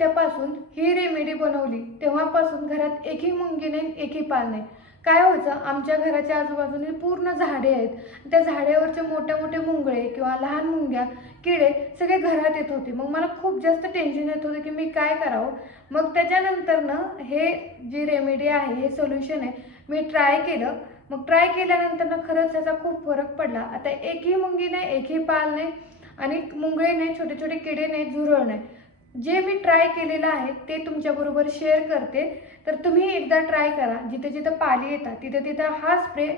साहित्यापासून ही रेमेडी बनवली तेव्हापासून घरात एकही मुंगी नाही एकही पाल नाही. काय व्हायचं आमच्या घराच्या आजूबाजूने पूर्ण झाडे आहेत. त्या झाडेवरचे मोठे मोठे मुंगळे किंवा लहान मुंग्या किडे सगळे घरात येत होते. मग मला खूप जास्त टेन्शन येत होतं की मी काय करावं. मग त्याच्यानंतरनं हे जी रेमेडी आहे हे सोल्युशन आहे मी ट्राय केलं. मग ट्राय केल्यानंतर खरंच त्याचा खूप फरक पडला. आता एकही मुंगी नाही एकही पाल नाही आणि मुंगळे नाही छोटे छोटे किडे नाही झुरळ नाही. जे मी ट्राय केलेलं आहे ते तुमच्याबरोबर शेअर करते. तर तुम्ही एकदा ट्राय करा. जिथे जिथं पाली येतात तिथं तिथं हा स्प्रे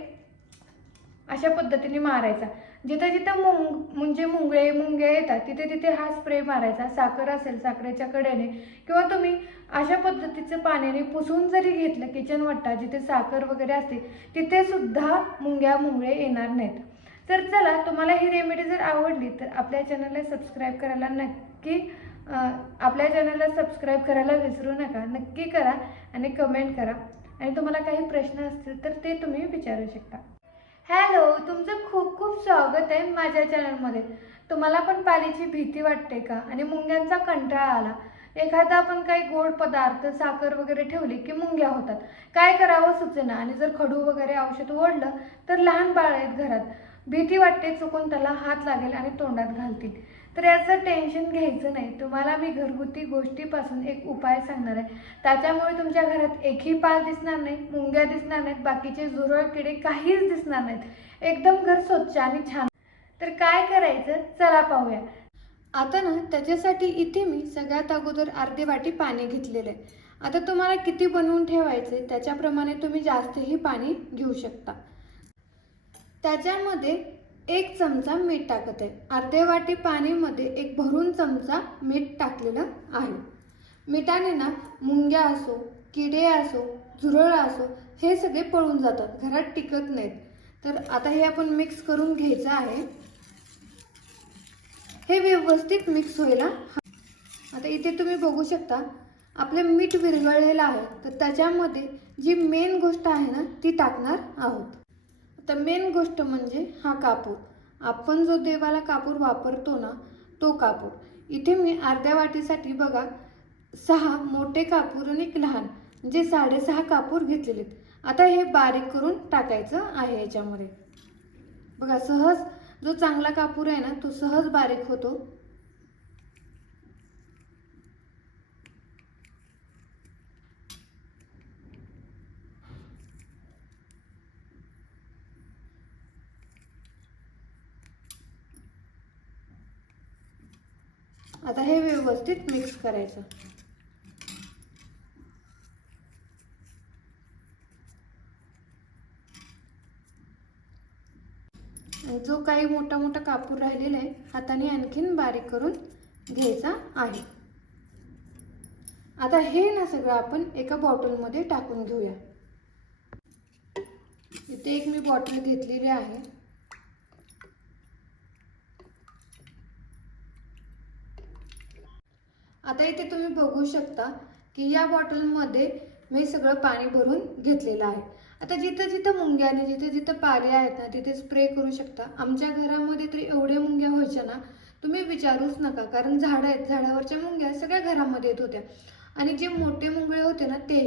अशा पद्धतीने मारायचा. जिथं जिथं मुंग म्हणजे मुंगळे मुंग्या येतात तिथे तिथे हा स्प्रे मारायचा. साखर असेल साखरेच्या कडेने किंवा तुम्ही अशा पद्धतीचं पाण्याने पुसून जरी घेतलं किचन वट्टा जिथे साखर वगैरे असते तिथे सुद्धा मुंग्या मुंगळे येणार नाहीत. तर चला तुम्हाला ही रेमेडी जर आवडली तर आपल्या चॅनलला सबस्क्राईब करायला नक्की आपल्या चॅनलला सबस्क्राईब करायला विसरू नका. नक्की करा आणि कमेंट करा. आणि तुम्हाला काही प्रश्न असतील तर ते तुम्ही विचारू शकता. हॅलो तुमचं खूप खूप स्वागत आहे माझ्या चॅनलमध्ये तुम्हाला पण पालीची भीती वाटते का? आणि मुंग्यांचा कंटाळा आला. एखादा आपण काही गोड पदार्थ साखर वगैरे ठेवली की मुंग्या होतात. काय करावं सुचेना? आणि जर खडू वगैरे औषध ओढलं तर लहान बाळ आहेत घरात. भीती वाटते चुकून त्याला हात लागेल आणि तोंडात घालतील. तर याचं टेन्शन घ्यायचं नाही. तुम्हाला मी घरगुती गोष्टीपासून एक उपाय सांगणार आहे. त्याच्यामुळे तुमच्या घरात एकही पाल दिसणार नाही मुंग्या दिसणार नाहीत बाकीचे झुरळ किडे काहीच दिसणार नाहीत. एकदम घर स्वच्छ आणि छान. तर काय करायचं? चला पाहूया. आता ना त्याच्यासाठी इथे मी सगळ्यात अगोदर अर्धी वाटी पाणी घेतलेलं आहे. आता तुम्हाला किती बनवून ठेवायचे त्याच्याप्रमाणे तुम्ही जास्तही पाणी घेऊ शकता. त्याच्यामध्ये एक चमचा मीठ टाकत आहे. अर्धे वाटी पाणीमध्ये एक भरून चमचा मीठ टाकलेलं आहे. मिठाने ना मुंग्या असो किडे असो झुरळ असो हे सगळे पळून जातात. घरात टिकत नाहीत. तर आता हे आपण मिक्स करून घ्यायचं आहे. हे व्यवस्थित मिक्स व्हायला आता इथे तुम्ही बघू शकता आपलं मीठ विरघळलेलं आहे. तर त्याच्यामध्ये जी मेन गोष्ट आहे ना ती टाकणार आहोत. आता मेन गोष्ट म्हणजे हा कापूर. आपण जो देवाला कापूर वापरतो ना तो कापूर. इथे मी अर्ध्या वाटीसाठी बघा सहा मोठे कापूर आणि एक लहान. म्हणजे साडेसहा कापूर घेतलेले आहेत. आता हे बारीक करून टाकायचं आहे याच्यामध्ये. बघा सहज जो चांगला कापूर आहे ना तो सहज बारीक होतो. आता हे व्यवस्थित मिक्स करायचं. आणि जो काही मोठा मोठा कापूर राहिलेला आहे हाताने आणखीन बारीक करून घ्यायचा आहे. आता हे ना सगळं आपण एका बॉटलमध्ये टाकून घेऊया. इथे एक मी बॉटल घेतलेली आहे. आता इथे तुम्ही बघू शकता की या बॉटलमध्ये मी सगळं पाणी भरून घेतलेलं आहे. आता जिथं जिथं मुंग्या आणि जिथे जिथं पाले आहेत ना तिथे स्प्रे करू शकता. आमच्या घरामध्ये तर एवढ्या मुंग्या व्हायच्या ना तुम्ही विचारूच नका. कारण झाडं आहेत झाडावरच्या मुंग्या सगळ्या घरामध्ये येत होत्या. आणि जे मोठे मुंगळे होते ना ते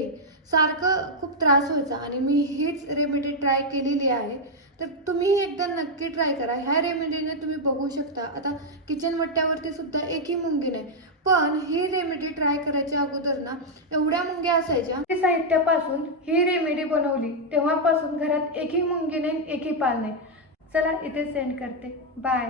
सारखं खूप त्रास व्हायचा. आणि मी हीच रेमेडी ट्राय केलेली आहे. तर तुम्ही एकदा नक्की ट्राय करा. ह्या रेमेडीने तुम्ही बघू शकता. आता किचन वट्ट्यावरती सुद्धा एकही मुंगी नाही. पण ही रेमेडी ट्राय करायच्या अगोदर ना एवढ्या मुंग्या असायच्या. साहित्यापासून ही रेमेडी बनवली तेव्हापासून घरात एकही मुंगी नाही एकही पाल नाही. चला इथे सेंड करते. बाय